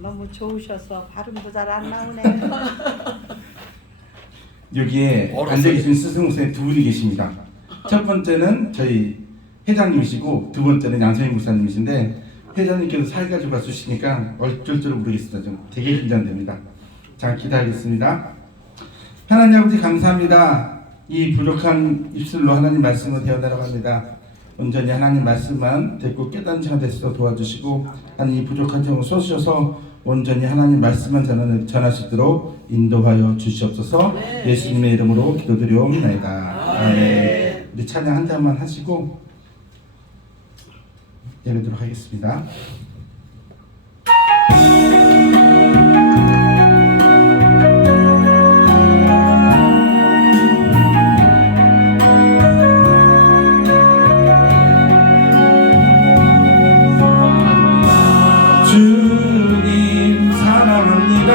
너무 좋으셔서 발음도 잘 안 나오네. 여기에 앉아 계신 스승 목사님 두 분이 계십니다. 첫 번째는 저희 회장님이시고 두 번째는 양선희 목사님이신데 회장님께서 사회가지고 와주시니까 어쩔 줄 모르겠습니다. 좀 되게 긴장됩니다. 자, 기도하겠습니다. 하나님 아버지 감사합니다. 이 부족한 입술로 하나님 말씀을 되어내려갑니다. 온전히 하나님 말씀만 듣고 깨닫는 시간 되시도록 도와주시고 하나님 이 부족한 점을 쏘셔서 온전히 하나님 말씀만 전하시도록 인도하여 주시옵소서. 예수님의 이름으로 기도드리옵나이다. 아멘. 우리 찬양 한 잔만 하시고 예배드리도록 하겠습니다. 주님 사랑합니다.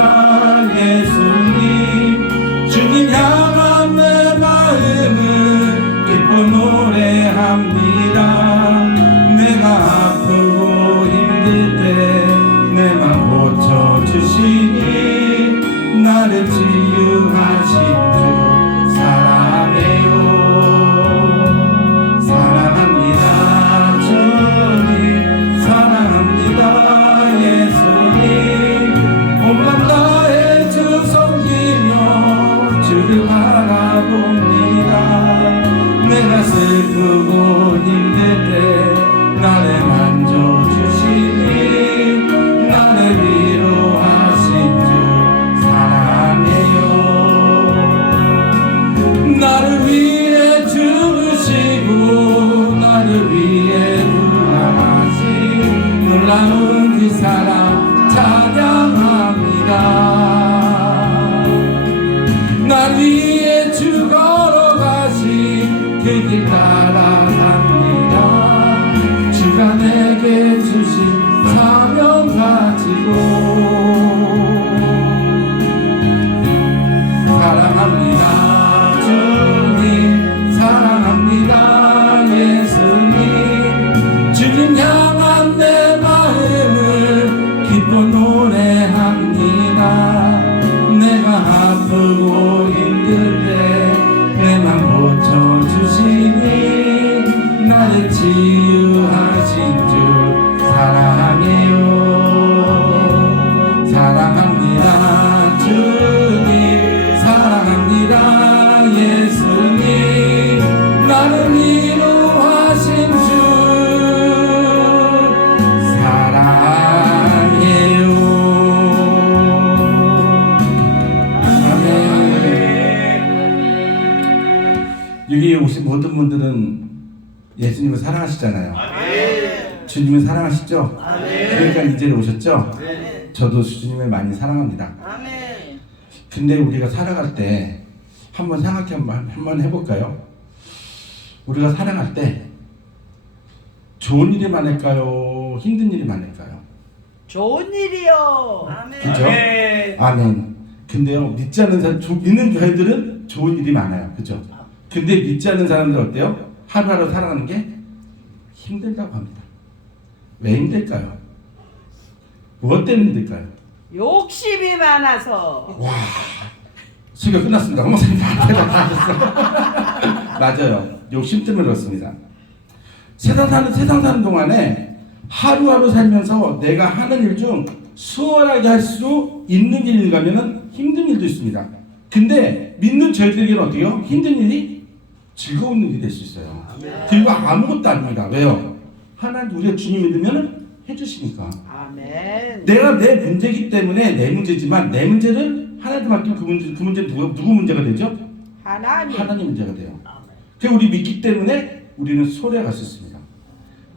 예수님 주님 향한 내 마음은 기뻐 노래합니다. 내가 아프고 힘들 때 내 맘 고쳐주시니 나를 치유하신 주 사랑해요. 사랑합니다. 주님 사랑합니다. 예수님 온맘 다해 주 섬기며 주를 바라봅니다. 내가 슬프고 힘들 때 나를 만져주시니 나를 위로하신 주 사랑해요. 나를 위해 죽으시고 나를 위해 부활하신 놀라운 그 사랑 찬양합니다. 날 위해 주 걸어가신 그 길 따라갑니다. 주가 내게 주신 사명 가지고 사랑합니다. 주님 사랑합니다. 예수님 주님 향한 내 마음을 기뻐 노래합니다. 내가 아프고 힘들 때 내 맘 고쳐주시니 나를 치유하신 주 사랑해요. 사랑합니다. 주님 사랑합니다. 예수님 나를 위로하신 주 사랑해요. 아멘. 여기에 오신 모든 분들은 예수님을 사랑하시잖아요. 아멘. 주님을 사랑하시죠? 아멘. 그러니까 이 자리에 오셨죠? 아멘. 저도 주님을 많이 사랑합니다. 아멘. 근데 우리가 살아갈 때 한번 생각해 한번 해볼까요? 우리가 살아갈 때 좋은 일이 많을까요? 힘든 일이 많을까요? 좋은 일이요. 아멘. 그죠? 아멘. 근데요, 믿지 않는 사람, 믿는 교회들은 좋은 일이 많아요. 그죠? 근데 믿지 않는 사람들 어때요? 하루하루 살아가는 게 힘들다고 합니다. 왜 힘들까요? 무엇 때문에 힘들까요? 욕심이 많아서. 와, 수가 끝났습니다. 어머님 대답하셨어. 맞아요. 욕심 때문에 그렇습니다. 세상 사는 동안에 하루하루 살면서 내가 하는 일 중 수월하게 할 수 있는 일인가 하면 힘든 일도 있습니다. 근데 믿는 저희들에게는 어때요? 힘든 일이 즐거운 일이 될 수 있어요. 그리고 아무것도 아닙니다. 왜요? 하나님 우리가 주님 믿으면 해주시니까. 아멘. 내가 내 문제이기 때문에 내 문제지만 내 문제를 하나님한테 맡기면 그 문제는 누구 문제가 되죠? 하나님 문제가 돼요. 그래서 우리 믿기 때문에 우리는 소리가 갈 수 있습니다.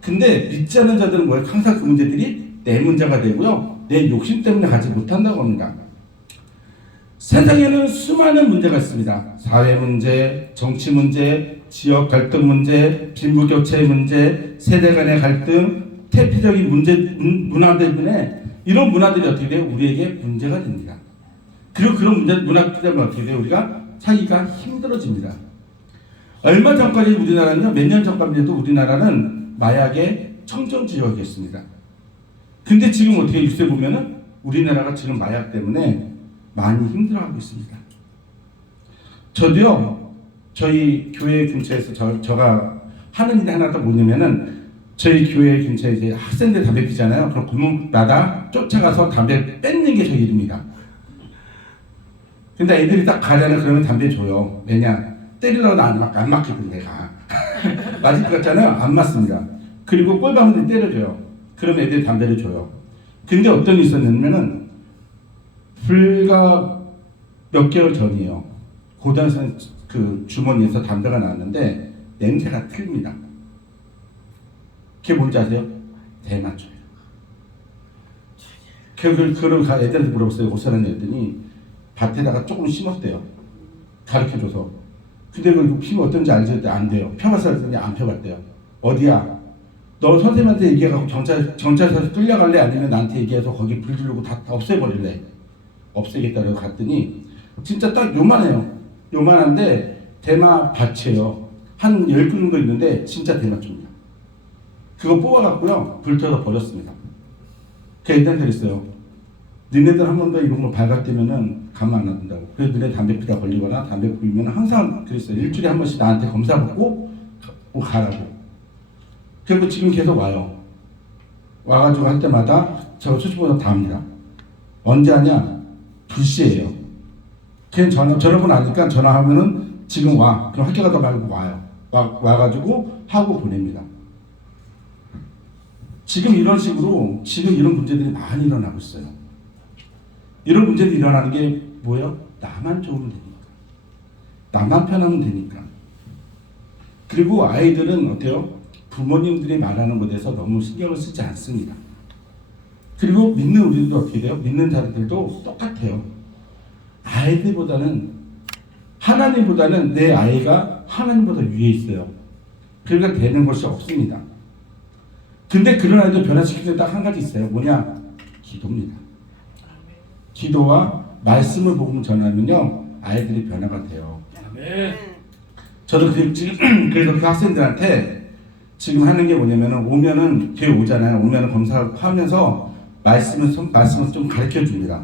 근데 믿지 않는 자들은 뭐예요? 항상 그 문제들이 내 문제가 되고요. 내 욕심 때문에 가지 못한다고 합니다. 세상에는 수많은 문제가 있습니다. 사회 문제, 정치 문제, 지역 갈등 문제, 빈부격차의 문제, 세대 간의 갈등, 태피적인 문제, 문화 때문에 이런 문화들이 어떻게 돼요? 우리에게 문제가 됩니다. 그리고 그런 문화 때문에 어떻게 돼요? 우리가 살기가 힘들어집니다. 얼마 전까지 우리나라는요, 몇 년 전까지만 해도 우리나라는 마약의 청정지역이었습니다. 근데 지금 어떻게 뉴스에 보면은 우리나라가 지금 마약 때문에 많이 힘들어하고 있습니다. 저도요, 저희 교회 근처에서 제가 하는 일이 하나 더 뭐냐면은, 저희 교회 근처에 이제 학생들 담배 피잖아요. 그럼 구멍마다 쫓아가서 담배 뺏는 게 저희 일입니다. 근데 애들이 딱 가잖아요. 그러면 담배 줘요. 왜냐? 때리려고 안 맞거든, 내가. 맞을 것 같잖아요. 안 맞습니다. 그리고 꼴방들 때려줘요. 그러면 애들이 담배를 줘요. 근데 어떤 일이 있었냐면은, 불과 몇 개월 전이에요. 고등학생 그 주머니에서 담배가 나왔는데, 냄새가 틀립니다. 그게 뭔지 아세요? 대마초예요. 그걸 애들한테 물어봤어요. 옷사는 애들이 밭에다가 조금 심었대요. 가르쳐줘서. 근데 그걸 피면 어떤지 알지? 그때 안 돼요. 펴봤어야 했더니 안 펴봤대요. 어디야? 너 선생님한테 얘기하고 경찰서에서 끌려갈래? 아니면 나한테 얘기해서 거기 불 지르고 다 없애버릴래? 없애겠다고 갔더니 진짜 딱 요만해요. 요만한데 대마 밭이에요. 한 10그루 정도 있는데 진짜 대마초입니다. 그거 뽑아갖고요, 불태워서 버렸습니다. 그 애들한테 그랬어요. 너네들 한 번 더 이런 걸 발각되면은 가만 안 놔둔다고. 그래서 너네 담배 피다 걸리거나 담배 피우면 항상 그랬어요. 일주일에 한 번씩 나한테 검사 받고 가라고. 그리고 지금 계속 와요. 와가지고 할 때마다 제가 수치보다 다 합니다. 언제 하냐? 불시에요. 그냥 전화번호 아니까 전화하면은 지금 와. 그럼 학교 가다 말고 와요. 와가지고 하고 보냅니다. 지금 이런 식으로 지금 이런 문제들이 많이 일어나고 있어요. 이런 문제들이 일어나는 게 뭐예요? 나만 좋으면 되니까. 나만 편하면 되니까. 그리고 아이들은 어때요? 부모님들이 말하는 것에 대해서 너무 신경을 쓰지 않습니다. 그리고 믿는 우리들도 어떻게 돼요? 믿는 자들도 똑같아요. 아이들보다는 하나님보다는 내 아이가 하나님보다 위에 있어요. 그러니까 되는 것이 없습니다. 근데 그런 아이들 변화시키는 데 딱 한 가지 있어요. 뭐냐? 기도입니다. 기도와 말씀을 복음 전하면요, 아이들이 변화가 돼요. 저도 지금 그래서 그 학생들한테 지금 하는 게 뭐냐면은, 오면은 교회 오잖아요. 오면은 검사하면서 말씀을 좀 가르쳐 줍니다.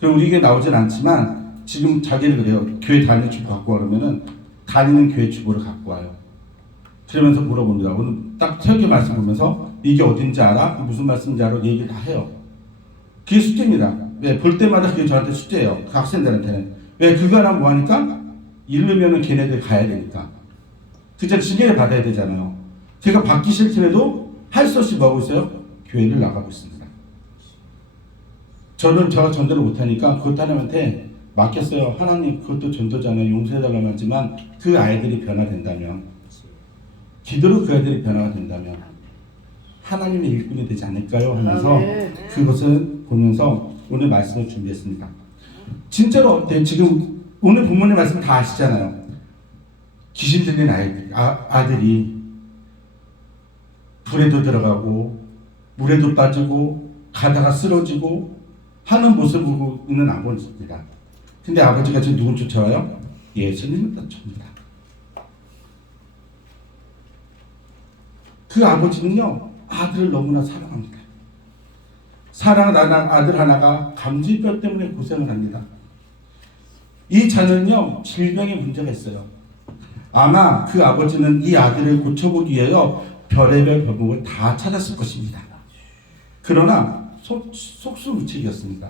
그리고 우리 교회 나오진 않지만 지금 자기를 그래요. 교회 다니는 주보 갖고 와 그러면은 다니는 교회 주보를 갖고 와요. 그러면서 물어봅니다. 오늘 딱 설교 말씀 보면서 이게 어딘지 알아? 무슨 말씀인지 알아? 얘기를 다 해요. 그게 숙제입니다. 왜? 볼 때마다 그게 저한테 숙제예요. 그 학생들한테는. 왜? 그거 하나 뭐 하니까? 이르면은 걔네들 가야 되니까. 진짜 징계를 받아야 되잖아요. 제가 받기 싫더라도 할 수 없이 뭐 하고 있어요? 교회를 나가고 있습니다. 제가 전도를 못하니까 그것 하나님한테 맡겼어요. 하나님, 그것도 전도잖아요. 용서해달라고 하지만 그 아이들이 변화된다면, 기도로 그 아이들이 변화가 된다면 하나님의 일꾼이 되지 않을까요? 하면서 그것을 보면서 오늘 말씀을 준비했습니다. 진짜로 지금 오늘 본문의 말씀 다 아시잖아요. 귀신 들린 아들이 불에도 들어가고 물에도 빠지고 가다가 쓰러지고 하는 모습을 보고 있는 아버지입니다. 근데 아버지가 지금 누굴 쫓아와요? 예수님을 쫓아옵니다. 그 아버지는요, 아들을 너무나 사랑합니다. 사랑하는 아들 하나가 감질병 때문에 고생을 합니다. 이 자녀는요, 질병에 문제가 있어요. 아마 그 아버지는 이 아들을 고쳐보기 위하여 별의별 방법을 다 찾았을 것입니다. 그러나 속수무책이었습니다.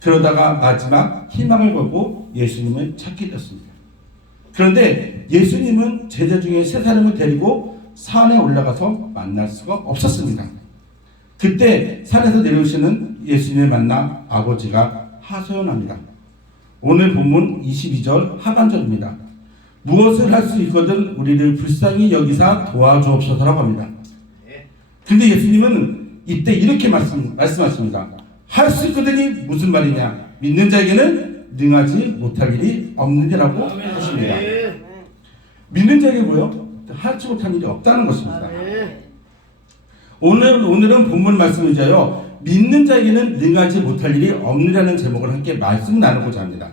그러다가 마지막 희망을 보고 예수님을 찾게 되었습니다. 그런데 예수님은 제자 중에 3사람을 데리고 산에 올라가서 만날 수가 없었습니다. 그때 산에서 내려오시는 예수님을 만나 아버지가 하소연합니다. 오늘 본문 22절 하반절입니다. 무엇을 할 수 있거든 우리를 불쌍히 여기사 도와주옵소서라고 합니다. 근데 예수님은 이때 이렇게 말씀하십니다. 할 수 있거든이 무슨 말이냐? 믿는 자에게는 능하지 못할 일이 없느니라고 하십니다. 믿는 자에게 뭐요? 하지 못한 일이 없다는 것입니다. 오늘은 본문 말씀이자요, 믿는 자에게는 능하지 못할 일이 없느라는 제목을 함께 말씀 나누고자 합니다.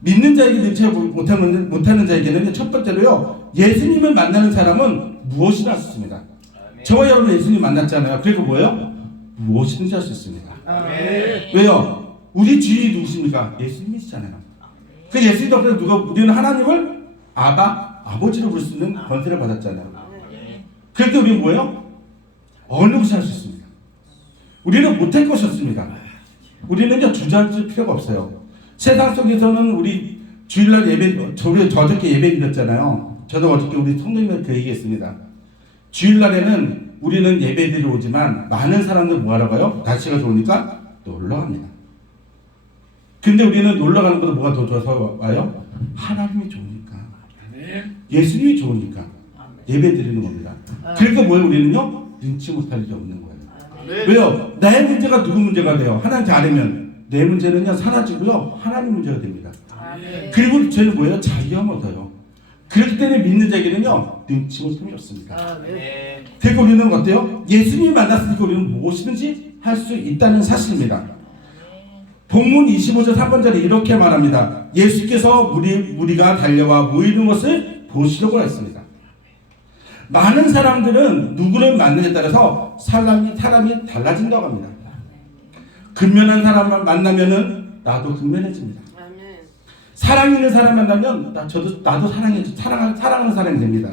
믿는 자에게 능치 못하는 자에게는 첫 번째로요, 예수님을 만나는 사람은 무엇이나 할 수 있습니다. 저와 여러분 예수님 만났잖아요. 그리고 뭐예요? 무엇이든지 할 수 있습니다. 왜요? 우리 주인이 누구십니까? 예수님이시잖아요. 그 예수님 덕분에 우리는 하나님을 아버지로 부를 수 있는 권세를 받았잖아요. 그런데 우리는 뭐예요? 어느 것이 할 수 있습니다. 우리는 못할 것이 없습니다. 우리는요, 주저앉을 필요가 없어요. 세상 속에서는 우리 주일날 예배, 저저께 예배 드렸잖아요. 저도 어저께 우리 성도님한테 얘기했습니다. 주일날에는 우리는 예배 드리러 오지만 많은 사람들 뭐하러 가요? 날씨가 좋으니까 놀러 갑니다. 근데 우리는 놀러 가는 것보다 뭐가 더 좋아서 와요? 하나님이 좋으니까. 예수님이 좋으니까 예배 드리는 겁니다. 그러니까 뭐예요? 우리는요? 눈치 못할 일이 없는 거예요. 왜요? 나의 문제가 누구 문제가 돼요? 하나님께 아뢰면 내 문제는요 사라지고요 하나님 문제가 됩니다. 그리고 저희는 뭐예요? 자유함 얻어요. 그렇기 때문에 믿는 자에게는요 눈치 볼 틈이 없습니다. 그러니까 우리는 어때요? 예수님이 만났으니까 우리는 무엇이든지 할 수 있다는 사실입니다. 본문 25절 3번절에 이렇게 말합니다. 예수께서 무리가 달려와 모이는 것을 보시려고 했습니다. 많은 사람들은 누구를 만나냐에 따라서 사람이 달라진다고 합니다. 근면한 사람만 만나면은 나도 근면해집니다. 사랑 있는 사람 만나면 나도 사랑하는 사람이 됩니다.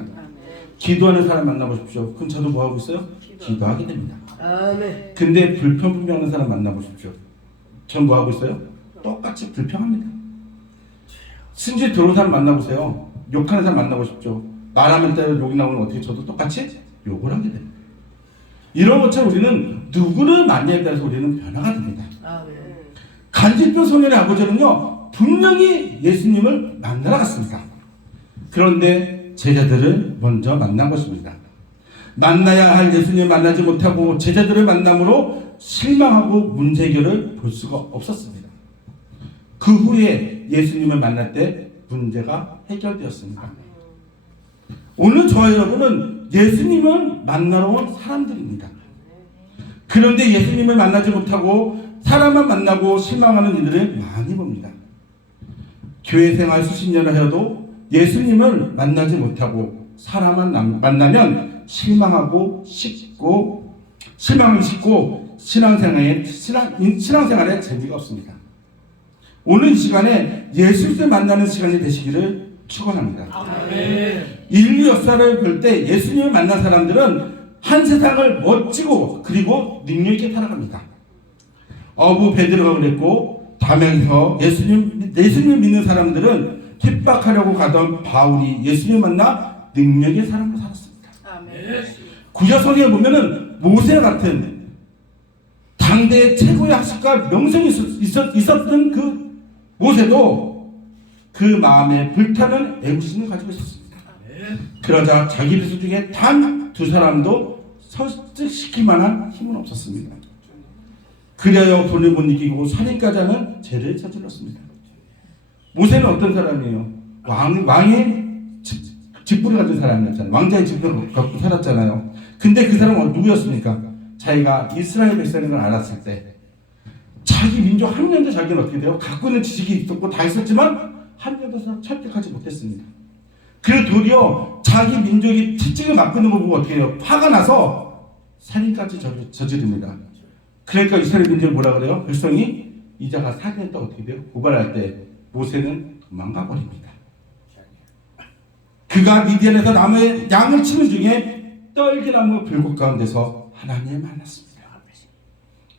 기도하는 사람 만나보십시오. 그럼 저도 뭐 하고 있어요? 기도하게 됩니다. 근데 불평불명하는 사람 만나보십시오. 전 뭐 하고 있어요? 똑같이 불평합니다. 심지어 들어온 사람 만나보세요. 욕하는 사람 만나보십시오. 말하면 따라 욕이 나오면 어떻게 저도 똑같이 욕을 하게 됩니다. 이런 것처럼 우리는 누구를 만나에 따라서 우리는 변화가 됩니다. 간질병 소년의 아버지는요 분명히 예수님을 만나러 갔습니다. 그런데 제자들을 먼저 만난 것입니다. 만나야 할 예수님을 만나지 못하고 제자들을 만남으로 실망하고 문제 해결을 볼 수가 없었습니다. 그 후에 예수님을 만날 때 문제가 해결되었습니다. 오늘 저와 여러분은 예수님을 만나러 온 사람들입니다. 그런데 예수님을 만나지 못하고 사람만 만나고 실망하는 이들을 많이 봅니다. 교회 생활 수십 년을 해도 예수님을 만나지 못하고 사람만 만나면 실망을 싣고 신앙생활에 재미가 없습니다. 오늘 이 시간에 예수를 만나는 시간이 되시기를 축원합니다. 인류 역사를 볼 때 예수님을 만난 사람들은 한 세상을 멋지고 그리고 능력 있게 살아갑니다. 어부 베드로가 그랬고 담에서 예수님을 믿는 사람들은 핍박하려고 가던 바울이 예수님을 만나 능력의 사람으로 살았습니다. 구약 성경에 보면은 모세 같은 당대의 최고의 학식과 명성이 있었던 그 모세도 그 마음에 불타는 애국심을 가지고 있었습니다. 그러자 자기 비수 중에 단 두 사람도 설득시킬 만한 힘은 없었습니다. 그래야 돈을 못 이기고 살인까지 하는 죄를 저질렀습니다. 모세는 어떤 사람이에요? 왕의 직분을 가진 사람이었잖아요. 왕자의 직분을 갖고 살았잖아요. 근데 그 사람은 누구였습니까? 자기가 이스라엘 백성인 걸 알았을 때 자기 민족 한 명도 자기는 어떻게 돼요? 갖고 있는 지식이 있었고 다 있었지만 한 명도 설득하지 못했습니다. 그리고 도리어 자기 민족이 특징을 맡고 있는 걸 보고 어떻게 해요? 화가 나서 살인까지 저지릅니다. 그러니까 이스라엘 민족이 뭐라 그래요? 백성이 이자가 살인했다 어떻게 돼요? 고발할 때 모세는 도망가 버립니다. 그가 미디안에서 나무에 양을 치는 중에 떨기나무 불꽃 가운데서 하나님을 만났습니다.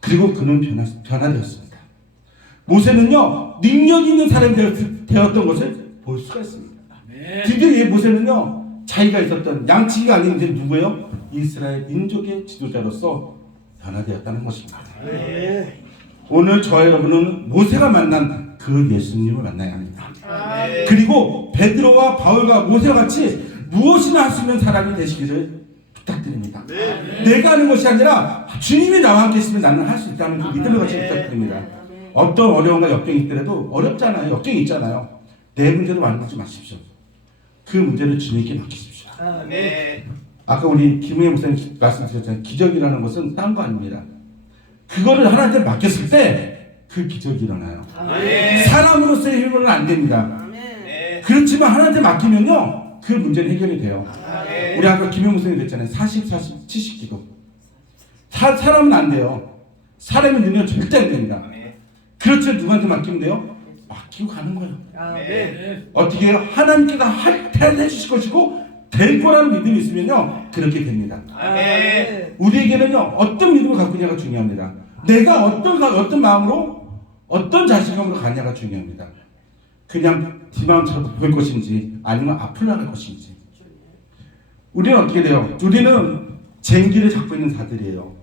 그리고 그는 변화되었습니다. 모세는요 능력 있는 사람이 되었던 것을 볼 수가 있습니다. 드디어 모세는요 자기가 있었던 양치기가 아닌 이제 누구예요? 이스라엘 민족의 지도자로서 변화되었다는 것입니다. 오늘 저와 여러분은 모세가 만난 그 예수님을 만나야 합니다. 그리고 베드로와 바울과 모세와 같이 무엇이나 할 수 있는 사람이 되시기를 부탁드립니다. 내가 하는 것이 아니라 주님이 나와 함께 있으면 나는 할 수 있다는 그 믿음을 같이 부탁드립니다. 어떤 어려움과 역경이 있더라도 어렵잖아요. 역경이 있잖아요. 내 문제도 만들지 마십시오. 그 문제를 주님께 맡기십시오. 아까 우리 김우혜 목사님 말씀드렸잖아요. 기적이라는 것은 딴 거 아닙니다. 그거를 하나님께 맡겼을 때 그 기적이 일어나요. 사람으로서의 힘으로는 안 됩니다. 그렇지만 하나님께 맡기면요 그 문제는 해결이 돼요. 우리 아까 김우혜 목사님 그랬잖아요. 40, 40, 70 기도. 사람은 안 돼요. 사람의 능력은 절대 안 됩니다. 그렇죠. 누구한테 맡기면 돼요? 맡기고 가는 거예요. 아멘. 어떻게 해요? 하나님께서 해주실 것이고 될 거라는 믿음이 있으면요 그렇게 됩니다. 아멘. 우리에게는요 어떤 믿음을 갖고 있냐가 중요합니다. 내가 어떤 마음으로 어떤 자신감으로 가냐가 중요합니다. 그냥 네 마음처럼 보일 것인지 아니면 앞으로 나갈 것인지. 우리는 어떻게 돼요? 우리는 쟁기를 잡고 있는 자들이에요.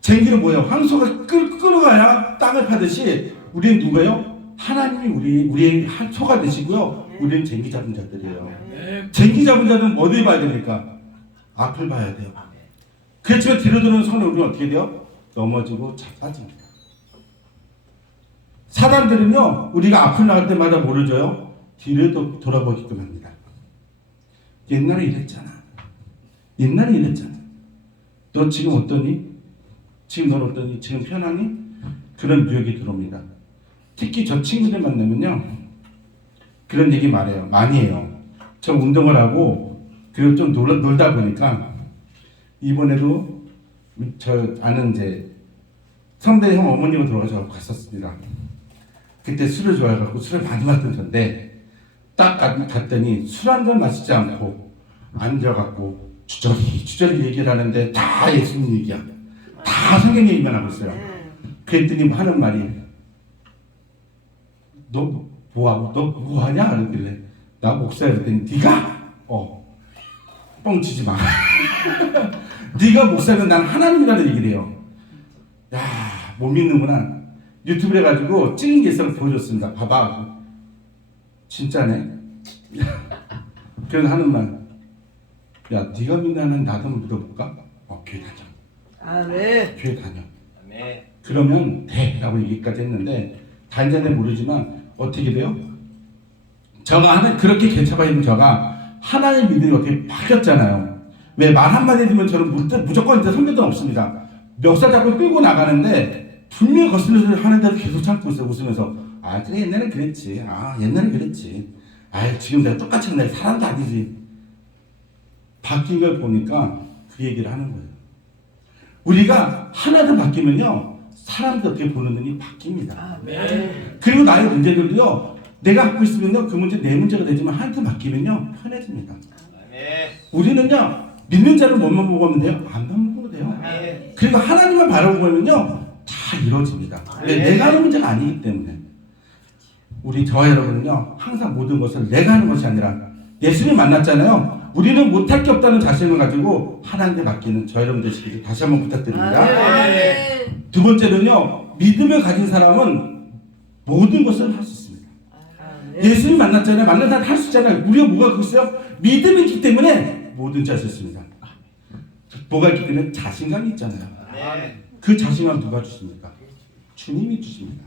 쟁기는 뭐예요? 황소가 끌어가야 땅을 파듯이 우리는 누가요? 하나님이 우리의 소가 되시고요. 우리는 쟁기 잡은 자들이에요. 쟁기 잡은 자는 어딜 봐야 됩니까? 앞을 봐야 돼요. 그렇지만 뒤로 도는 손에 우리는 어떻게 돼요? 넘어지고 자빠집니다. 사람들은요 우리가 앞을 나갈 때마다 뭐를 줘요? 뒤를 돌아보게끔 합니다. 옛날에 이랬잖아. 너 지금 어떠니? 지금 넌 어떠니? 지금 편하니? 그런 유혹이 들어옵니다. 특히 저 친구들 만나면요 그런 얘기 많이 해요. 저 운동을 하고 그리고 좀 놀다 보니까 이번에도 저 아는 이제 선배 형 어머니가 돌아가셔서 갔었습니다. 그때 술을 좋아해갖고 술을 많이 마셨던 전데 딱 갔더니 술 한 잔 마시지 않고 앉아갖고 주저리 얘기를 하는데 다 예수님 얘기야. 다 성경 얘기만 하고 있어요. 그랬더니 하는 말이 너 뭐하냐? 그러길래 나 목사야. 그랬더니 네가? 뻥치지 마. 네가 목사면 난 하나님이라는 얘기를 해요. 야, 못 믿는구나. 유튜브를 해가지고 찍은 게 있어서 보여줬습니다. 봐봐. 진짜네. 그래서 하는 말. 야, 네가 믿는 나도 믿어볼까? 교회 다녀. 아멘. 교회 다녀. 그러면 돼. 라고 얘기까지 했는데 단전에 모르지만 어떻게 돼요? 그렇게 개차가 있는 저가 하나님 믿음이 어떻게 바뀌었잖아요. 왜 말 한마디 들으면 저는 무조건 선배들은 없습니다. 멱살 잡고 끌고 나가는데 분명히 거슬려서 하는데도 계속 참고 있어요. 웃으면서 그래 옛날엔 그랬지. 옛날엔 그랬지. 지금 내가 똑같이 한다. 사람도 아니지. 바뀐 걸 보니까 그 얘기를 하는 거예요. 우리가 하나도 바뀌면요 사람도 어떻게 보는 눈이 바뀝니다. 아멘. 그리고 나의 문제들도요 내가 갖고 있으면요 그 문제 내 문제가 되지만 하나한테 맡기면요 편해집니다. 우리는요 믿는 자를 뭐만 보고 하면 돼요? 안만 보고 돼요. 그리고 하나님만 바라보고 하면요 다 이루어집니다. 내가 하는 문제가 아니기 때문에 우리 저와 여러분은요 항상 모든 것을 내가 하는 것이 아니라 예수님 만났잖아요. 우리는 못할 게 없다는 자신을 가지고 하나님께 맡기는 저 여러분 되시길 다시 한번 부탁드립니다. 두 번째는요 믿음을 가진 사람은 모든 것을 할 수 있습니다. 예수님 만났잖아요. 만난 사람 할 수 있잖아요. 우리가 뭐가 있어요? 믿음이 있기 때문에 뭐든지 할 수 있습니다. 뭐가 있기 때문에 자신감이 있잖아요. 그 자신감 누가 주십니까? 주님이 주십니다.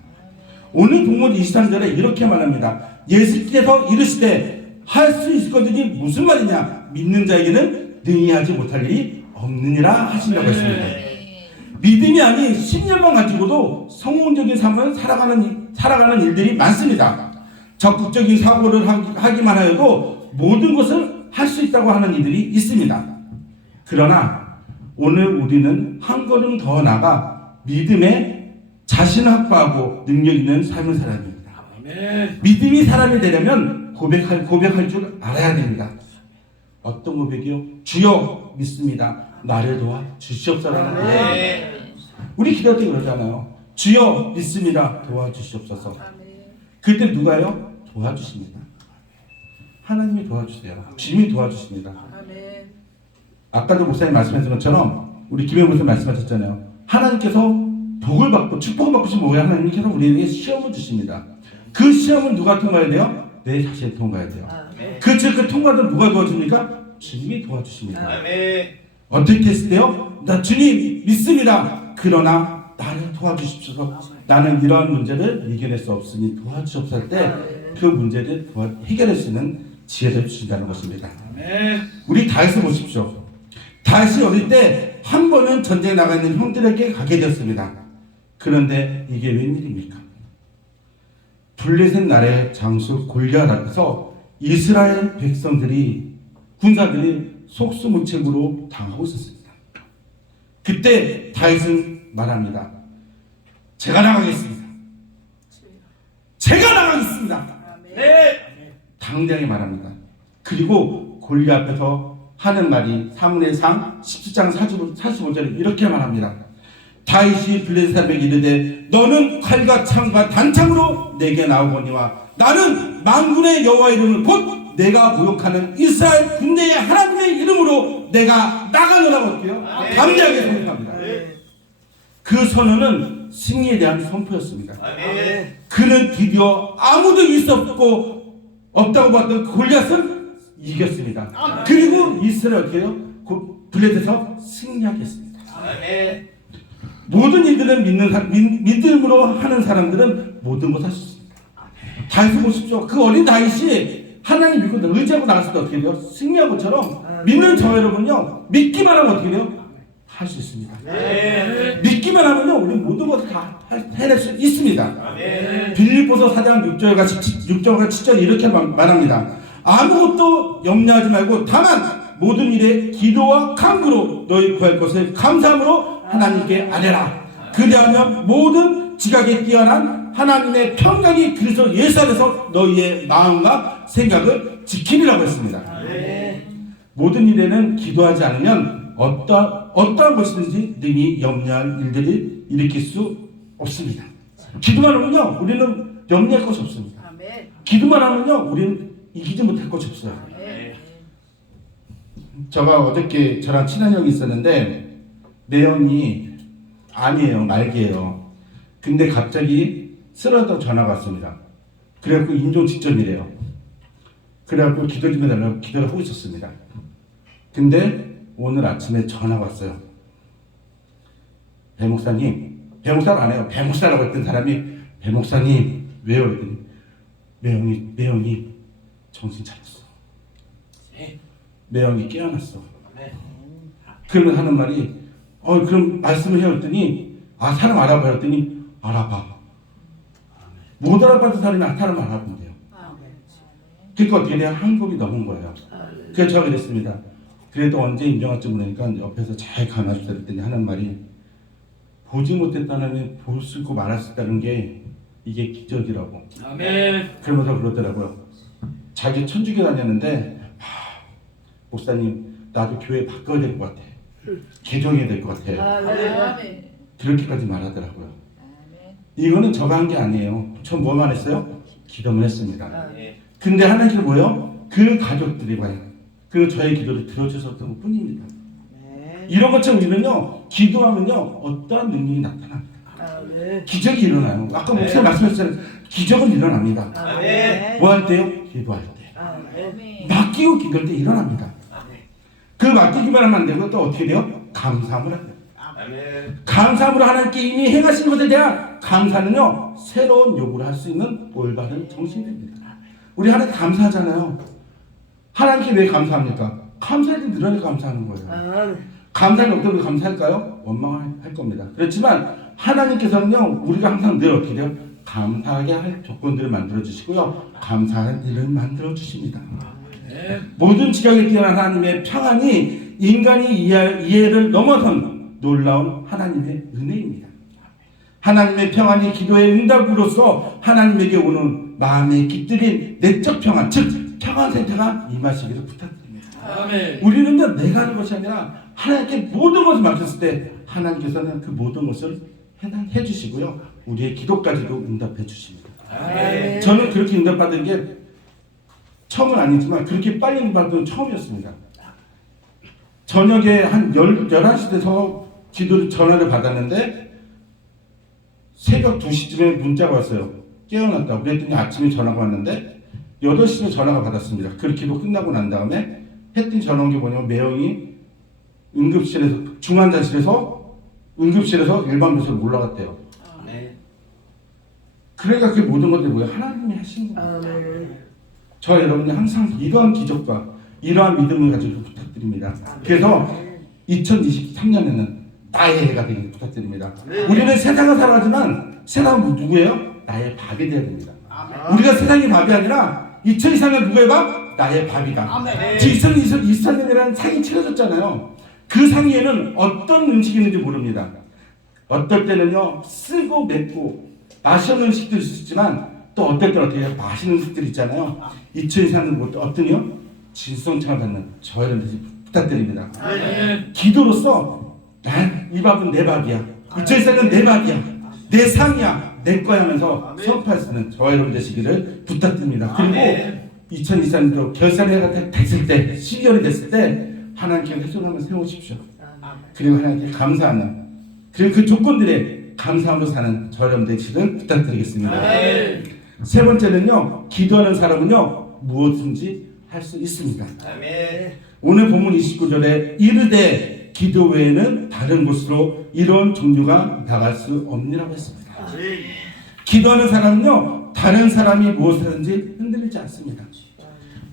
오늘 본문 23절에 이렇게 말합니다. 예수께서 이르시되 할 수 있거든요. 무슨 말이냐? 믿는 자에게는 능히 하지 못할 일이 없느니라 하신다고 했습니다. 믿음이 아닌 신념만 가지고도 성공적인 삶을 살아가는 일들이 많습니다. 적극적인 사고를 하기만 하여도 모든 것을 할 수 있다고 하는 이들이 있습니다. 그러나 오늘 우리는 한 걸음 더 나아가 믿음에 자신을 확보하고 능력 있는 삶을 살아야 됩니다. 믿음이 사람이 되려면 고백할 줄 알아야 됩니다. 어떤 고백이요? 주여 믿습니다. 나를 도와 주시옵소서라는 거예요. 우리 기도할 때 그러잖아요. 주여 믿습니다. 도와주시옵소서. 그때 누가요? 도와주십니다. 하나님이 도와주세요. 주님이 도와주십니다. 아까도 목사님 말씀하신 것처럼 우리 김영 목사님 말씀하셨잖아요. 하나님께서 복을 받고 축복을 받고 싶은 뭐예요? 하나님께서 우리에게 시험을 주십니다. 그 시험은 누가 통과해야 돼요? 내 자신이 통과해야 돼요. 그 통과를 누가 도와줍니까? 주님이 도와주십니다. 어떻게 했을 때요? 나 주님 믿습니다. 그러나 나를 도와주십시오. 나는 이러한 문제를 이겨낼 수 없으니 도와주옵소서 할 때 그 문제를 해결할 수 있는 지혜를 주신다는 것입니다. 우리 다윗을 보십시오. 다윗이 어릴 때 한 번은 전쟁에 나가 있는 형들에게 가게 되었습니다. 그런데 이게 웬일입니까? 블레셋 나라의 장수 골리앗 앞에서 이스라엘 군사들이 속수무책으로 당하고 있었습니다. 그때 다윗은 말합니다. 제가 나가겠습니다. 제가 나가겠습니다. 네. 당당하게 말합니다. 그리고 골리앗 앞에서 하는 말이 사무엘상 17장 45절에 이렇게 말합니다. 다윗이 블레셋 사람에게 이르되 너는 칼과 창과 단창으로 내게 나오거니와 나는 만군의 여호와 이름을 곧 내가 모욕하는 이스라엘 군대의 하나님의 이름으로 내가 나가노라고 할게요. 담대하게 선포합니다. 그 선언은 승리에 대한 선포였습니다. 그는 드디어 아무도 있었고 없다고 봤던 골리앗은 이겼습니다. 그리고 이스라엘 어떻게 해요? 블레셋에서 승리하겠습니다. 모든 이들은 믿음으로 하는 사람들은 모든 것을 할 수 있습니다. 다윗을 보십시오. 그 어린 다윗이 하나님 믿고 의지하고 나갔을 때 어떻게 돼요? 승리한 것처럼 믿는 저 여러분요, 믿기만 하면 어떻게 돼요? 할 수 있습니다. 믿기만 하면요, 우리 모든 것을 다 해낼 수 있습니다. 빌립보서 4장 6절과 7절 이렇게 말합니다. 아무것도 염려하지 말고 다만 모든 일에 기도와 간구로 너희 구할 것을 감사함으로 하나님께 아뢰라. 그리하면 모든 지각에 뛰어난 하나님의 평강이 그리스도 예수 안에서 너희의 마음과 생각을 지키리라고 했습니다. 모든 일에는 기도하지 않으면 어떠한 것이든지 능히 염려할 일들이 일으킬 수 없습니다. 기도만 하면요, 우리는 염려할 것이 없습니다. 기도만 하면요, 우리는 이기지 못할 것이 없어요. 제가 어저께 저랑 친한 형이 있었는데 매형이 암이에요, 말기예요. 근데 갑자기 쓰러져 전화가 왔습니다. 그래갖고 임종 직전이래요. 그래갖고 기도 좀 해달라고 기도를 하고 있었습니다. 근데 오늘 아침에 전화가 왔어요. 배 목사님, 배 목사를 안 해요. 배 목사라고 했던 사람이 배 목사님 왜요? 그랬더니 매형이 정신 차렸어. 매형이 깨어났어. 그러면 하는 말이 그럼 말씀을 해요 했더니 사람 알아봐 했더니 알아봐. 못 알아봤던 사람이 사람 알아본대요. 그러니까 어떻게 돼요? 한국이 넘은 거예요. 그래서 제가 그랬습니다. 그래도 언제 임종할지 모르니까 옆에서 잘 감아주세요 했더니 하는 말이 보지 못했다는 볼 수 있고 말할 수 있다는 게 이게 기적이라고. 그러면서 그러더라고요. 자기 천주교 다녔는데 목사님 나도 교회 바꿔야 될 것 같아. 개종해야 될 것 같아. 그렇게까지 말하더라고요. 이거는 저가 한 게 아니에요. 저 뭐만 했어요? 기도만 했습니다. 근데 하나님께서 뭐예요? 그 가족들이 과연 그 저의 기도를 들어주셨던 것 뿐입니다. 이런 것처럼 우리는요, 기도하면요 어떠한 능력이 나타납니다. 기적이 일어나요. 아까 목사님 말씀하셨잖아요. 기적은 일어납니다. 뭐 할 때요? 기도할 때. 맡기고 기도할 때 일어납니다. 그 맡기기만 하면 안 되고 또 어떻게 돼요? 감사함을 해요. 감사함으로 하나님께 이미 행하신 것에 대한 감사는요, 새로운 요구를 할 수 있는 올바른 정신입니다. 우리 하나님 감사하잖아요. 하나님께 왜 감사합니까? 감사할 때 늘어나니까 감사하는 거예요. 감사할 때 어떻게 감사할까요? 원망할 겁니다. 그렇지만 하나님께서는요, 우리가 항상 늘 어떻게 돼요? 감사하게 할 조건들을 만들어 주시고요, 감사할 일을 만들어 주십니다. 모든 지각에 뛰어난 하나님의 평안이 인간이 이해를 넘어선 놀라운 하나님의 은혜입니다. 하나님의 평안이 기도의 응답으로서 하나님에게 오는 마음의 깃들인 내적 평안, 즉 평안 상태가 임하시기를 부탁드립니다. 우리는 내가 하는 것이 아니라 하나님께 모든 것을 맡겼을 때 하나님께서는 그 모든 것을 해당해 주시고요, 우리의 기도까지도 응답해 주십니다. 저는 그렇게 응답받은 게 처음은 아니지만 그렇게 빨리 응답받은 건 처음이었습니다. 저녁에 한 11시 돼서 기도를 전화를 받았는데 새벽 2시쯤에 문자가 왔어요. 깨어났다고. 그랬더니 아침에 전화가 왔는데 8시에 전화가 받았습니다. 그 기도 끝나고 난 다음에 했더니 전화 온 게 뭐냐면 매형이 응급실에서 중환자실에서 응급실에서 일반 병실로 올라갔대요. 그러니까 그 모든 것들이 뭐예요? 하나님이 하신 거예요. 저 여러분이 항상 이러한 기적과 이러한 믿음을 가지고 부탁드립니다. 그래서 2023년에는 나의 해가 되기를 부탁드립니다. 우리는 세상을 살아가지만 세상은 누구예요? 나의 밥이 되어야 됩니다. 우리가 세상의 밥이 아니라 2023년 누구의 밥? 나의 밥이다. 2023년이라는 상이 치러졌잖아요. 그 상에는 어떤 음식이 있는지 모릅니다. 어떨 때는요 쓰고 맵고 맛이 없는 음식도 있을 수 있지만 또 어떨 때는 어떻게 맛있는 음식들 있잖아요. 2024년 어떠니요? 진성창을 받는 저 여러분들 부탁드립니다. 기도로서 난 이 밥은 내 밥이야. 2024년 내 밥이야. 내 삶이야. 내 거야 하면서 수업할 수 있는 저 여러분 되시기를 부탁드립니다. 그리고 2024년도 결산회가 됐을 때 12월이 됐을 때 하나님께 횟수를 한번 세우십시오. 그리고 하나님께 감사하는 그리고 그 조건들에 감사함으로 사는 저 여러분 되시기를 부탁드리겠습니다. 세 번째는요, 기도하는 사람은요 무엇든지 할 수 있습니다. 오늘 본문 29절에 이르되 기도 외에는 다른 곳으로 이런 종류가 나갈 수 없느라고 했습니다. 기도하는 사람은요 다른 사람이 무엇을 하든지 흔들리지 않습니다.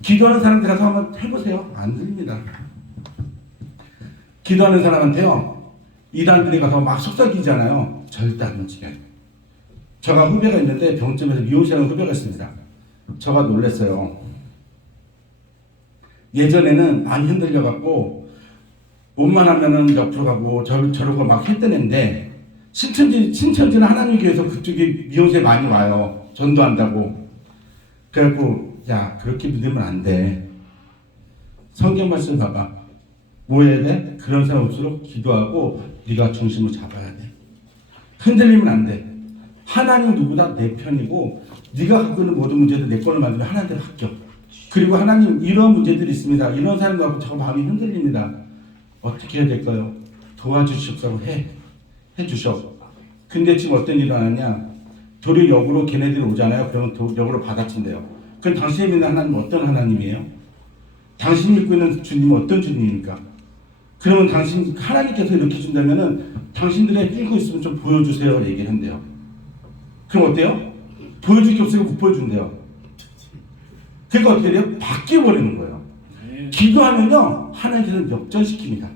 기도하는 사람들 가서 한번 해보세요. 안 들립니다. 기도하는 사람한테요 이단들이 가서 막 속삭이잖아요. 절대 안 움직여요. 제가 후배가 있는데 병점에서 미용실하는 후배가 있습니다. 저가 놀랐어요. 예전에는 많이 흔들려갖고 몸만 하면은 옆으로 가고 저러고 막 했던 애인데 신천지는 하나님 교회에서 그쪽에 미용실에 많이 와요. 전도한다고. 그래갖고 야 그렇게 믿으면 안 돼. 성경 말씀 봐봐. 뭐 해야 돼? 그런 사람 없을수록 기도하고 네가 중심을 잡아야 돼. 흔들리면 안 돼. 하나님 누구나 내 편이고 네가 갖고 있는 모든 문제들 내 걸로 만들면 하나님한테 맡겨. 그리고 하나님 이런 문제들이 있습니다. 이런 사람들하고 저 마음이 흔들립니다. 어떻게 해야 될까요? 도와주십사고 해주셔. 근데 지금 어떤 일이 일어나냐? 도리어 역으로 걔네들이 오잖아요. 그러면 역으로 받아친대요. 그럼 당신이 믿는 하나님은 어떤 하나님이에요? 당신이 믿고 있는 주님은 어떤 주님입니까? 그러면 하나님께서 이렇게 준다면은 당신들의 끼고 있으면 좀 보여주세요. 얘기를 한대요. 그럼 어때요? 보여줄 게 없으니까 못 보여준대요. 그러니까 어떻게 돼요? 바뀌어버리는 거예요. 기도하면요 하나님께서 역전시킵니다.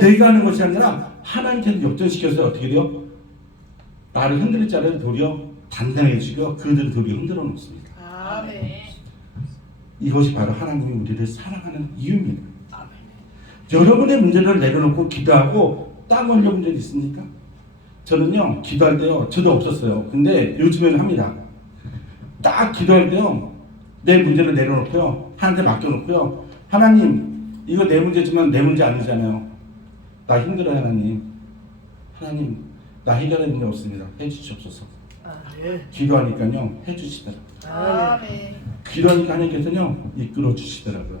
내가 하는 것이 아니라 하나님께서 역전시켜서 어떻게 돼요? 나를 흔들릴 자를 도리어 단단해지고 그들을 도리어 흔들어 놓습니다. 이것이 바로 하나님이 우리를 사랑하는 이유입니다. 여러분의 문제를 내려놓고 기도하고 땀 흘려 본 적 있습니까? 저는요 기도할 때요 저도 없었어요. 근데 요즘에는 합니다. 딱 기도할 때요 내 문제를 내려놓고요 하나님한테 맡겨놓고요 하나님 이거 내 문제지만 내 문제 아니잖아요. 나 힘들어요 하나님. 하나님 나 해결할 문제 없습니다. 해주시옵소서. 기도하니까요 해주시더라고요. 기도하니까 하나님께서요 이끌어 주시더라고요.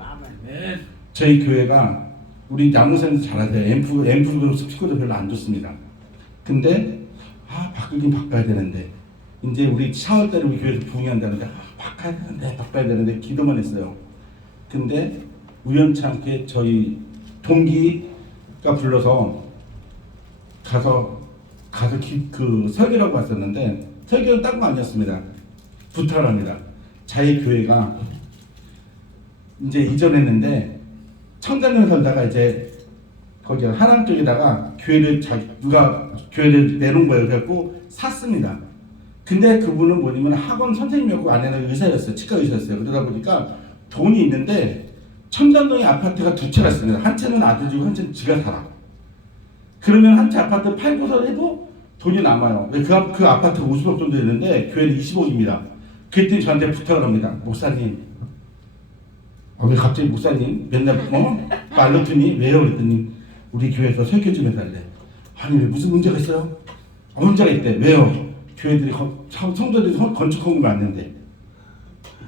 저희 교회가 우리 양무사님도 잘 아세요. 앰프 그룹 스피커도 별로 안 좋습니다. 근데 바꾸긴 바꿔야 되는데 이제 우리 4월달에 우리 교회에서 부흥한다는데 바꿔야 되는데 기도만 했어요. 근데 우연치 않게 저희 동기가 불러서 가서 그 설교라고 왔었는데 설교는 딴 거 아니었습니다. 부탁을 합니다. 자기 교회가 이제 이전했는데 청장년 살다가 이제 거기 하남 쪽에다가 누가 교회를 내놓은 거예요. 그래갖고 샀습니다. 근데 그분은 뭐냐면 학원 선생님이었고 아내는 의사였어요. 치과 의사였어요. 그러다 보니까 돈이 있는데 청담동에 아파트가 두 채가 있습니다. 한 채는 아들 주고 한 채는 지가 살아. 그러면 한 채 아파트 팔고서 해도 돈이 남아요. 그 아파트 50억 정도 되는데 교회는 20억입니다. 그랬더니 저한테 부탁을 합니다. 목사님. 왜 갑자기 목사님 맨날 알러트니 왜요? 그랬더니 우리 교회에서 설교 좀 해달래. 아니 왜 무슨 문제가 있어요? 문제가 있대. 왜요? 교회들이 성도들이 건축 헌금을 안 낸대.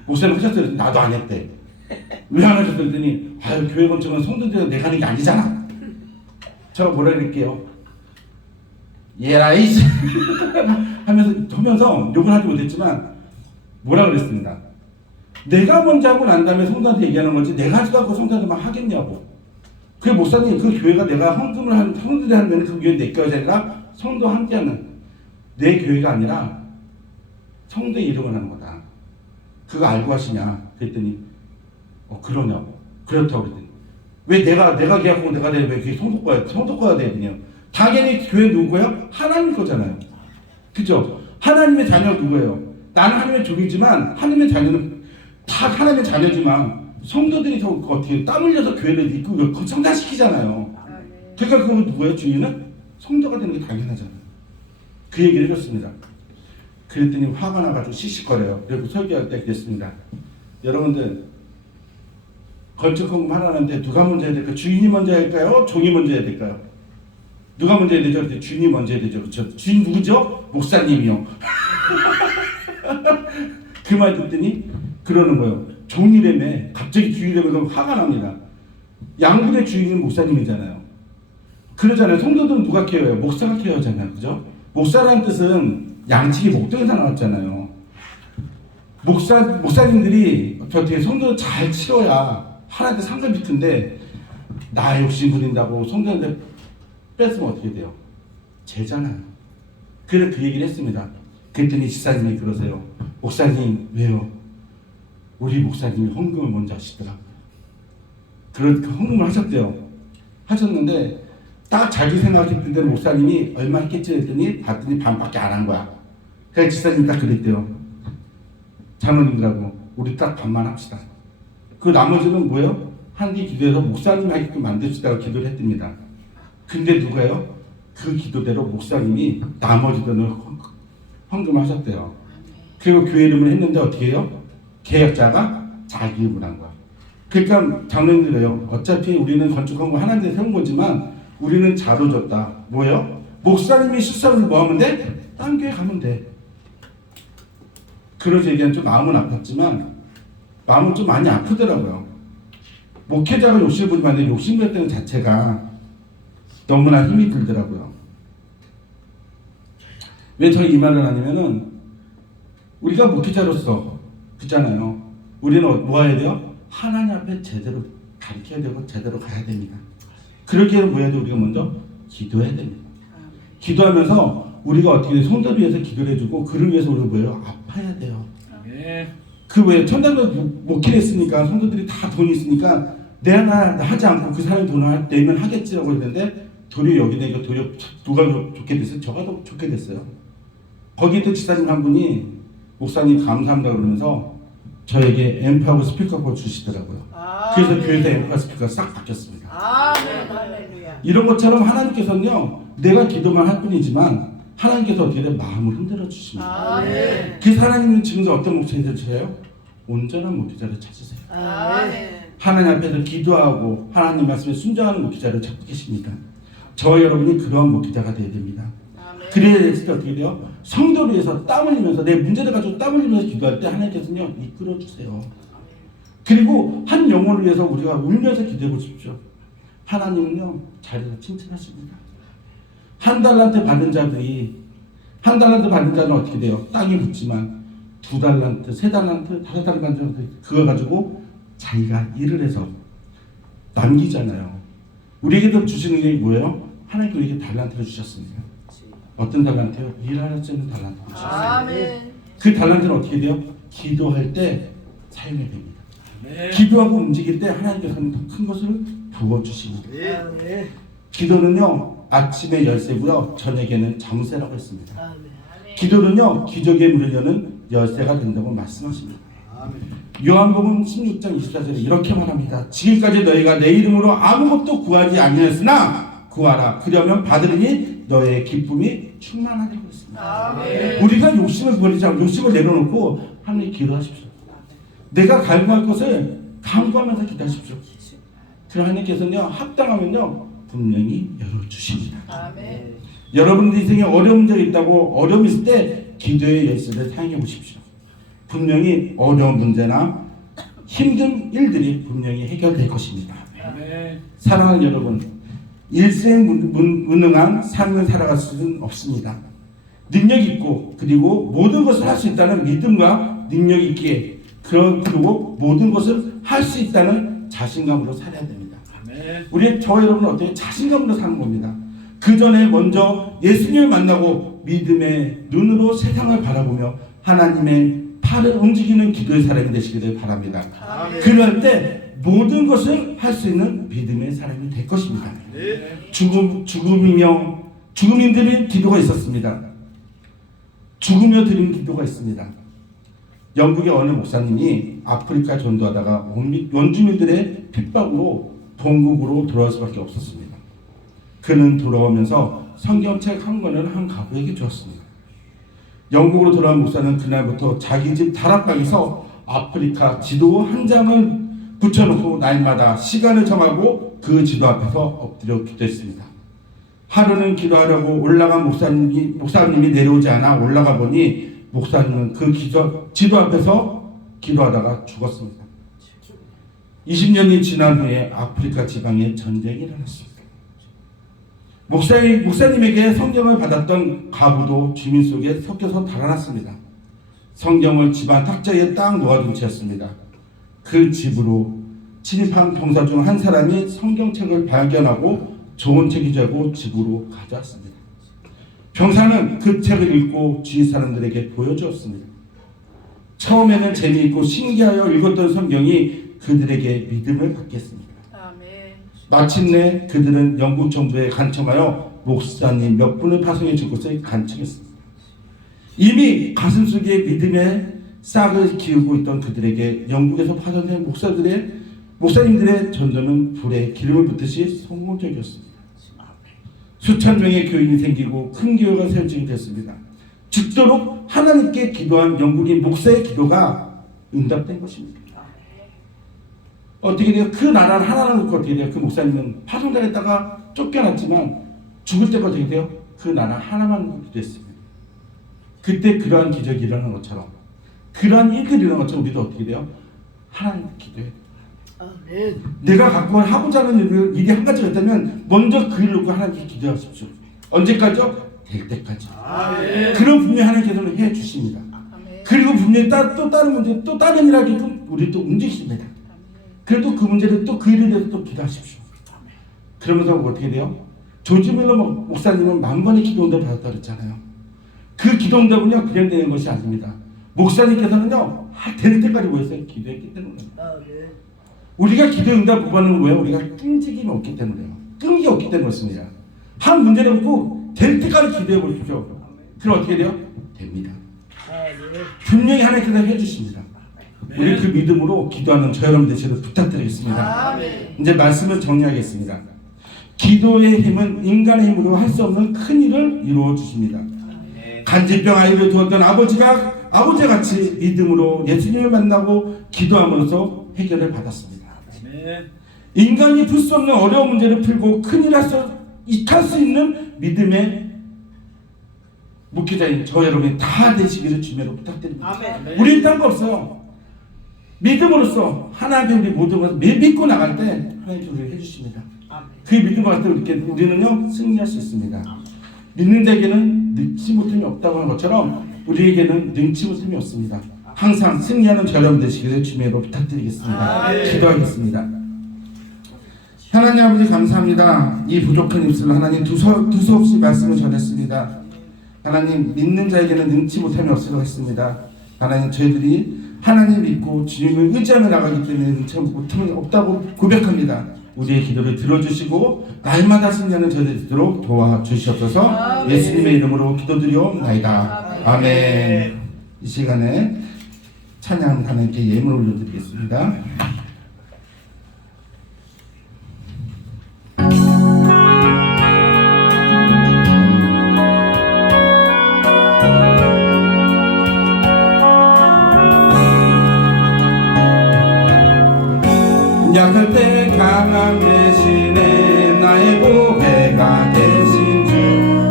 목사님 하셨어요? 나도 안 했대. 왜 안 하셨어요? 그랬더니 교회 건축은 성도들이 내가 하는 게 아니잖아. 제가 뭐라 그럴게요? 예라이 하면서 욕을 하지 못했지만 뭐라 그랬습니다. 내가 먼저 하고 난 다음에 성도한테 얘기하는 건지 내가 하지도 않고 성도한테 막 하겠냐고. 그 목사님 그 교회가 내가 헌금을 하는 성도들이 하면 그 교회 내 교회가 아니라 성도 함께하는 내 교회가 아니라 성도의 이름을 하는 거다. 그거 알고 하시냐? 그랬더니 그러냐고. 그렇다고 그랬더니 왜 내가 계약하고 내가 왜 그게 성도과가 되거든요. 당연히 교회 누구예요? 하나님 거잖아요. 그죠? 하나님의 자녀 누구예요? 나는 하나님의 종이지만 하나님의 자녀는 다 하나님의 자녀지만 성도들이 어떻게 땀 흘려서 교회를 이끌고 성장시키잖아요. 그러니까 그거 누구예요? 주인은? 성도가 되는 게 당연하잖아요. 그 얘기를 해줬습니다. 그랬더니 화가 나가지고 시시거려요. 그리고 설교할 때 그랬습니다. 여러분들 건축 헌금 하나는데 누가 먼저 해야 될까요? 주인이 먼저 해야 될까요? 종이 먼저 해야 될까요? 누가 먼저 해야 되죠? 그때 주인이 먼저 해야 되죠. 그렇죠? 주인 누구죠? 목사님이요. 그 말 듣더니 그러는 거예요. 종이라며 갑자기 주인이라면 화가 납니다. 양분의 주인은 목사님이잖아요. 그러잖아요. 성도들은 누가 케어해요? 목사가 케어하잖아요. 그죠? 목사라는 뜻은 양측이 목동에서 나왔잖아요. 목사님들이 어떻게 성도를 잘 치러야 하나님께 상관 비트인데 나 욕심 부린다고 성도한테 뺐으면 어떻게 돼요? 죄잖아요. 그래서 그 얘기를 했습니다. 그랬더니 집사님이 그러세요. 목사님 왜요? 우리 목사님이 헌금을 먼저 하시더라고요. 그런 헌금을 하셨대요. 하셨는데 딱 자기 생각했던 대로 목사님이 얼마 했겠지 했더니 봤더니 반밖에 안 한 거야. 그래서 집사님이 딱 그랬대요. 장로님들하고 우리 딱 반만 합시다. 그 나머지는 뭐예요? 한기 기도해서 목사님이 하게끔 만듭시다고 기도를 했답니다. 근데 누가요? 그 기도대로 목사님이 나머지 돈을 헌금을 하셨대요. 그리고 교회 이름을 했는데 어떻게 해요? 계약자가 자기 이름을 한 거야. 그러니까 장로님들이에요. 어차피 우리는 건축 헌금 하나인데 세운 거지만 우리는 자료 줬다. 뭐예요? 목사님이 실수를 뭐 하면 돼? 딴 교회 가면 돼. 그래서 얘기한 좀 마음은 아팠지만 마음은 좀 많이 아프더라고요. 목회자가 욕심을 부리면 안 돼. 욕심 부렸다는 자체가 너무나 힘이 들더라고요. 왜 저 이 말을 하냐면은 우리가 목회자로서 그렇잖아요. 우리는 뭐 해야 돼요? 하나님 앞에 제대로 가르쳐야 되고 제대로 가야 됩니다. 그렇게 뭐 해야 돼요? 우리가 먼저 기도해야 됩니다. 기도하면서 우리가 어떻게 성도를 위해서 기도를 해주고 그를 위해서 우리가 뭐예요? 아파야 돼요. 그 왜 천당도 목회를 했으니까 성도들이 다 돈이 있으니까 내 하나 하지 않고 그 사람이 돈을 내면 하겠지라고 했는데 도리어 여기 되니까 도리어 누가 좋게 됐어요? 저가 더 좋게 됐어요. 거기 있던 지사님 한 분이 목사님 감사합니다 그러면서 저에게 앰프하고 스피커를 주시더라고요. 그래서 교회에서 앰프와 스피커가 싹 바뀌었습니다. 이런 것처럼 하나님께서는요 내가 기도만 할 뿐이지만 하나님께서 어떻게 돼? 마음을 흔들어 주십니다. 그 하나님은 지금도 어떤 목사님들 쳐요? 온전한 목회자를 찾으세요. 하나님 앞에서 기도하고 하나님 말씀에 순종하는 목회자를 찾고 계십니다. 저와 여러분이 그러한 목회자가 되어야 됩니다. 그래야 될 때 어떻게 돼요? 성도를 위해서 땀 흘리면서 내 문제를 가지고 땀 흘리면서 기도할 때 하나님께서는요 이끌어 주세요. 그리고 한 영혼을 위해서 우리가 울면서 기도해 보십시오. 하나님은요 자리에서 칭찬하십니다. 한 달란트 받은 자들이 한 달란트 받은 자는 어떻게 돼요? 땅에 붙지만 2달란트, 3달란트, 5달란트 그거 가지고 자기가 일을 해서 남기잖아요. 우리에게도 주시는 게 뭐예요? 하나님께 우리에게 달란트를 주셨습니다. 어떤 달란트요? 일하는 달란트를 주셨어요. 그 달란트는 어떻게 돼요? 기도할 때 사용해야 됩니다. 기도하고 움직일 때 하나님께서는 더 큰 것을 부어주십니다. 기도는요 아침에 열쇠고요 저녁에는 정쇠라고 했습니다. 기도는요 기적의 문을 여는 열쇠가 된다고 말씀하십니다. 요한복음 16장 24절에 이렇게 말합니다. 지금까지 너희가 내 이름으로 아무것도 구하지 아니하였으나 구하라 그러면 받으리니 너의 기쁨이 충만하다고 했습니다. 우리가 욕심을 버리지 않고 욕심을 내려놓고 하나님 기도하십시오. 내가 갈구할 것을 간구하면서 기도하십시오. 그럼 하나님께서는요 합당하면요 분명히 열어주십니다. 여러분들 인생에 어려운 문제가 있다고 어려움이 있을 때 기도의 열쇠를 사용해 보십시오. 분명히 어려운 문제나 힘든 일들이 분명히 해결될 것입니다. 사랑하는 여러분, 일생무능한 삶을 살아갈 수는 없습니다. 능력 있고 그리고 모든 것을 할 수 있다는 믿음과 능력 있기에 그리고 모든 것을 할 수 있다는 자신감으로 살아야 됩니다. 우리 저 여러분은 어떻게 자신감으로 사는 겁니다. 그 전에 먼저 예수님을 만나고 믿음의 눈으로 세상을 바라보며 하나님의 팔을 움직이는 기도의 사람이 되시기를 바랍니다. 그럴 때 모든 것을 할 수 있는 믿음의 사람이 될 것입니다. 죽음이 드린 기도가 있었습니다. 죽으며 드린 기도가 있습니다. 영국의 어느 목사님이 아프리카 전도하다가 원주민들의 핍박으로 동국으로 돌아올 수밖에 없었습니다. 그는 돌아오면서 성경책 한 권을 한 가구에게 주었습니다. 영국으로 돌아온 목사는 그날부터 자기 집 다락방에서 아프리카 지도 한 장을 붙여놓고 날마다 시간을 정하고 그 지도 앞에서 엎드려 기도했습니다. 하루는 기도하려고 올라간 목사님이 내려오지 않아 올라가 보니 목사님은 그 지도 앞에서 기도하다가 죽었습니다. 20년이 지난 후에 아프리카 지방에 전쟁이 일어났습니다. 목사님에게 성경을 받았던 가부도 주민 속에 섞여서 달아났습니다. 성경을 집안 탁자에 딱 놓아둔 채였습니다. 그 집으로 침입한 병사 중 한 사람이 성경책을 발견하고 좋은 책이자고 집으로 가져왔습니다. 병사는 그 책을 읽고 주위 사람들에게 보여주었습니다. 처음에는 재미있고 신기하여 읽었던 성경이 그들에게 믿음을 갖게 했습니다. 마침내 그들은 영국 정부에 간청하여 목사님 몇 분을 파송해 줄 것을 간청했습니다. 이미 가슴속에 믿음의 싹을 기우고 있던 그들에게 영국에서 파송된 목사님들의 전도는 불에 기름을 붓듯이 성공적이었습니다. 수천 명의 교인이 생기고 큰 교회가 세워지게 됐습니다. 죽도록 하나님께 기도한 영국인 목사의 기도가 응답된 것입니다. 어떻게 돼요? 그 나라를 하나를 놓고 어떻게 돼요? 그 목사님은 파송당했다가 쫓겨났지만 죽을 때가 어떻게 돼요? 그 나라 하나만 놓고 기도했습니다. 그때 그러한 기적이 일어난 것처럼, 그러한 일들이 일어난 것처럼 우리도 어떻게 돼요? 하나님께 기도해요. 내가 갖고 하고자 하는 일이 한 가지가 있다면 먼저 그 일을 놓고 하나님께 기도하십시오. 언제까지요? 될 때까지. 그럼 분명히 하나님께서는 해주십니다. 그리고 분명히 또 다른 문제, 또 다른 일 하게끔 우리 또 움직이십니다. 그래도 그 문제를 또 그 일에 대해서 또 기도하십시오. 그러면서 어떻게 돼요? 조지 밀러 목사님은 10,000번의 기도응답을 받았다고 그랬잖아요. 그 기도응답은요 그냥 되는 것이 아닙니다. 목사님께서는요 될 때까지 뭐였어요? 기도했기 때문입니다. 우리가 기도응답 못 받는 거예요. 우리가 끈질김이 없기 때문에요. 끈기 없기 때문이었습니다. 한 문제를 놓고 될 때까지 기도해 보십시오. 그럼 어떻게 돼요? 됩니다. 분명히 하나님께서 해주십니다. 우리 그 믿음으로 기도하는 저 여러분 되시기를 부탁드리겠습니다. 이제 말씀을 정리하겠습니다. 기도의 힘은 인간의 힘으로 할 수 없는 큰 일을 이루어 주십니다. 간질병 아이를 두었던 아버지가 아버지같이 믿음으로 예수님을 만나고 기도함으로써 해결을 받았습니다. 인간이 풀 수 없는 어려운 문제를 풀고 큰일 할 수 있는 믿음의 목회자인 저 여러분이 다 되시기를 주님으로 부탁드립니다. 우리는 딴 거 없어요. 믿음으로써 하나님께 우리 모든 것을 믿고 나갈 때 하나님께서 우리를 해주십니다. 그 믿음을 갖을 때 우리는요 승리할 수 있습니다. 믿는 자에게는 능치 못함이 없다고 하는 것처럼 우리에게는 능치 못함이 없습니다. 항상 승리하는 저 여러분 되시기를 주님으로 부탁드리겠습니다. 기도하겠습니다. 하나님 아버지 감사합니다. 이 부족한 입술로 하나님 두서없이 말씀을 전했습니다. 하나님 믿는 자에게는 능치 못함이 없으라고 했습니다. 하나님 저희들이 하나님 믿고 주님을 의지하며 나가기 때문에 능치 못함이 없다고 고백합니다. 우리의 기도를 들어주시고 날마다 승리하는 저희들 되도록 도와주시옵소서. 예수님의 이름으로 기도드리옵나이다. 아멘. 이 시간에 찬양 하나님께 예물을 올려드리겠습니다. 약할 때 강함 대신에 나의 보배가 되신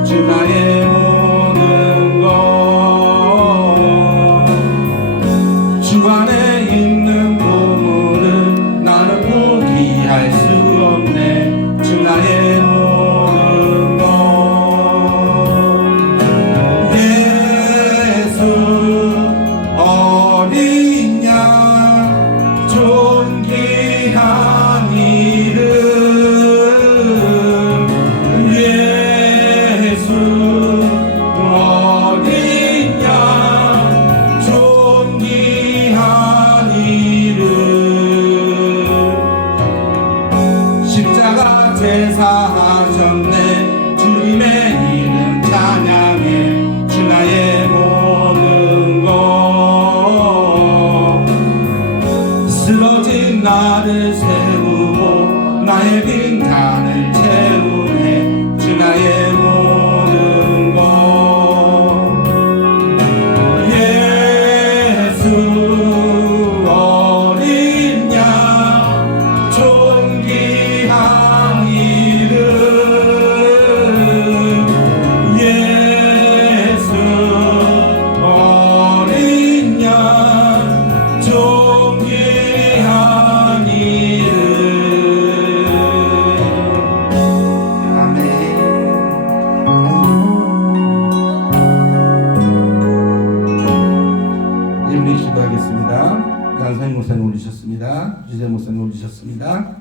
주 나의 모든 것 주 안에 있는 보물을 올리셨습니다. 유재 목사님 올리셨습니다.